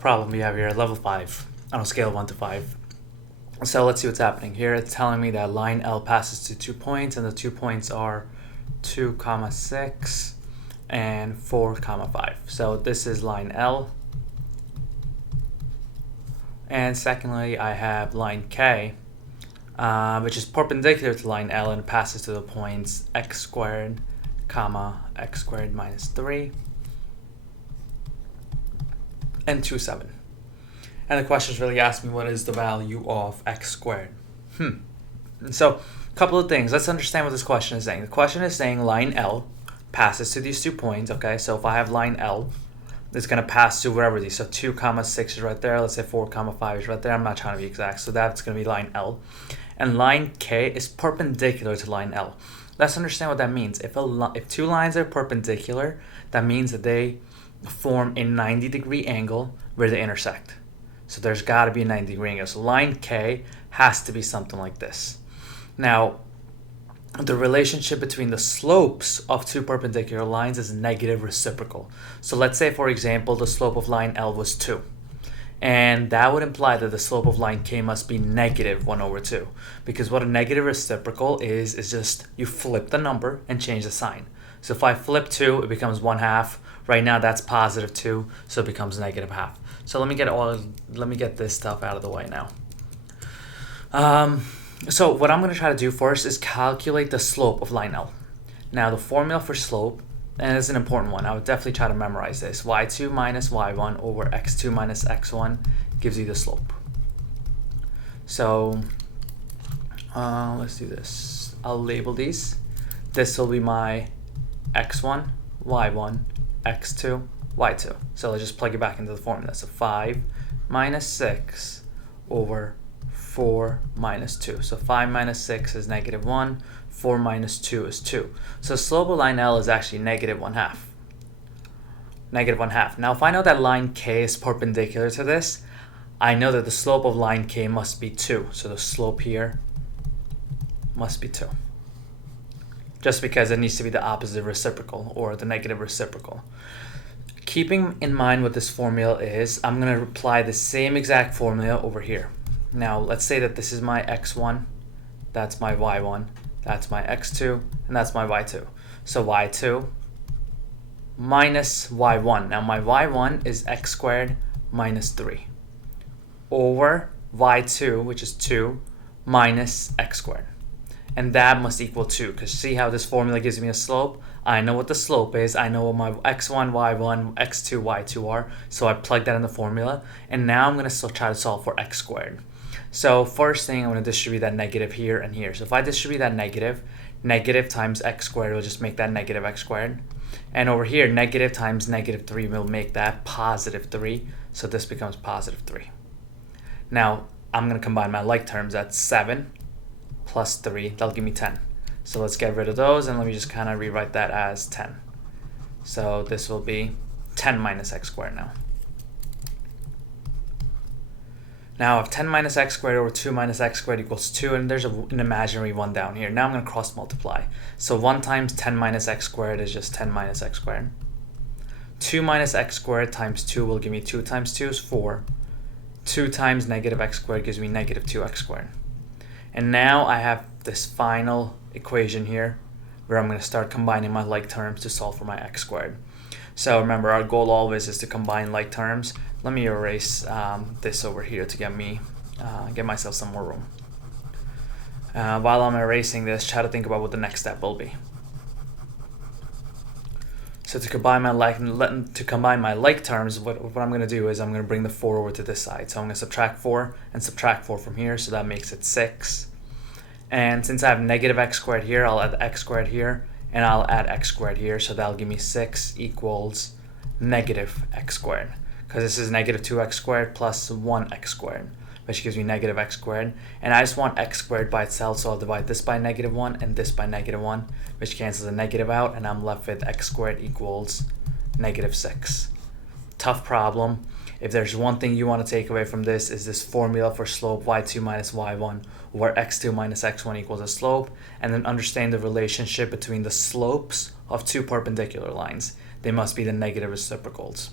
problem we have here, level 5, on a scale of 1 to 5. So let's see what's happening here. It's telling me that line L passes to 2 points, and the 2 points are 2, 6 and 4, 5. So this is line L. And secondly, I have line K, which is perpendicular to line L and passes to the points x squared, x squared minus 3, and 2, 7. And the question's really asking me what is the value of x squared. So, a couple of things. Let's understand what this question is saying. The question is saying line L passes to these 2 points, okay? So if I have line L, it's going to pass to wherever these. So 2, 6 is right there. Let's say 4, 5 is right there. I'm not trying to be exact. So that's going to be line L. And line K is perpendicular to line L. Let's understand what that means. If two lines are perpendicular, that means that they form a 90-degree angle where they intersect. So there's got to be a 90-degree angle. So line K has to be something like this. Now, the relationship between the slopes of two perpendicular lines is negative reciprocal. So let's say, for example, the slope of line L was 2. And that would imply that the slope of line K must be negative 1 over 2. Because what a negative reciprocal is just you flip the number and change the sign. So if I flip 2, it becomes 1/2. Right now that's positive 2, so it becomes negative half. So let me get this stuff out of the way now. So what I'm going to try to do first is calculate the slope of line L. Now the formula for slope, and it's an important one, I would definitely try to memorize this. y2 minus y1 over x2 minus x1 gives you the slope. So let's do this. I'll label these. This will be my x1, y1, x2, y2. So let's just plug it back into the formula. So 5 minus 6 over 4 minus 2. So 5 minus 6 is negative 1. 4 minus 2 is 2. So slope of line L is actually negative 1/2. Negative 1/2. Now if I know that line K is perpendicular to this, I know that the slope of line K must be 2. So the slope here must be 2. Just because it needs to be the opposite reciprocal or the negative reciprocal. Keeping in mind what this formula is, I'm going to apply the same exact formula over here. Now let's say that this is my x1, that's my y1, that's my x2, and that's my y2. So y2 minus y1. Now my y1 is x squared minus 3 over y2, which is 2, minus x squared. And that must equal 2, because see how this formula gives me a slope? I know what the slope is. I know what my x1, y1, x2, y2 are. So I plug that in the formula. And now I'm going to still try to solve for x squared. So first thing, I'm going to distribute that negative here and here. So if I distribute that negative times x squared will just make that negative x squared. And over here, negative times negative 3 will make that positive 3. So this becomes positive 3. Now, I'm going to combine my like terms. That's 7 plus 3. That'll give me 10. So let's get rid of those, and let me just kind of rewrite that as 10. So this will be 10 minus x squared now. Now, if 10 minus x squared over 2 minus x squared equals 2, and there's an imaginary 1 down here. Now I'm going to cross multiply. So 1 times 10 minus x squared is just 10 minus x squared. 2 minus x squared times 2 will give me 2 times 2 is 4. 2 times negative x squared gives me negative 2x squared. And now I have this final equation here where I'm going to start combining my like terms to solve for my x squared. So remember, our goal always is to combine like terms. Let me erase this over here to get myself some more room. While I'm erasing this, try to think about what the next step will be. So to combine my like terms, what I'm going to do is I'm going to bring the 4 over to this side. So I'm going to subtract 4 and subtract 4 from here, so that makes it 6. And since I have negative x squared here, I'll add x squared here, and I'll add x squared here, so that'll give me 6 equals negative x squared. Because this is negative 2x squared plus 1x squared, which gives me negative x squared. And I just want x squared by itself, so I'll divide this by negative 1 and this by negative 1, which cancels a negative out, and I'm left with x squared equals negative 6. Tough problem. If there's one thing you want to take away from this, is this formula for slope y2 minus y1, where x2 minus x1 equals a slope, and then understand the relationship between the slopes of two perpendicular lines. They must be the negative reciprocals.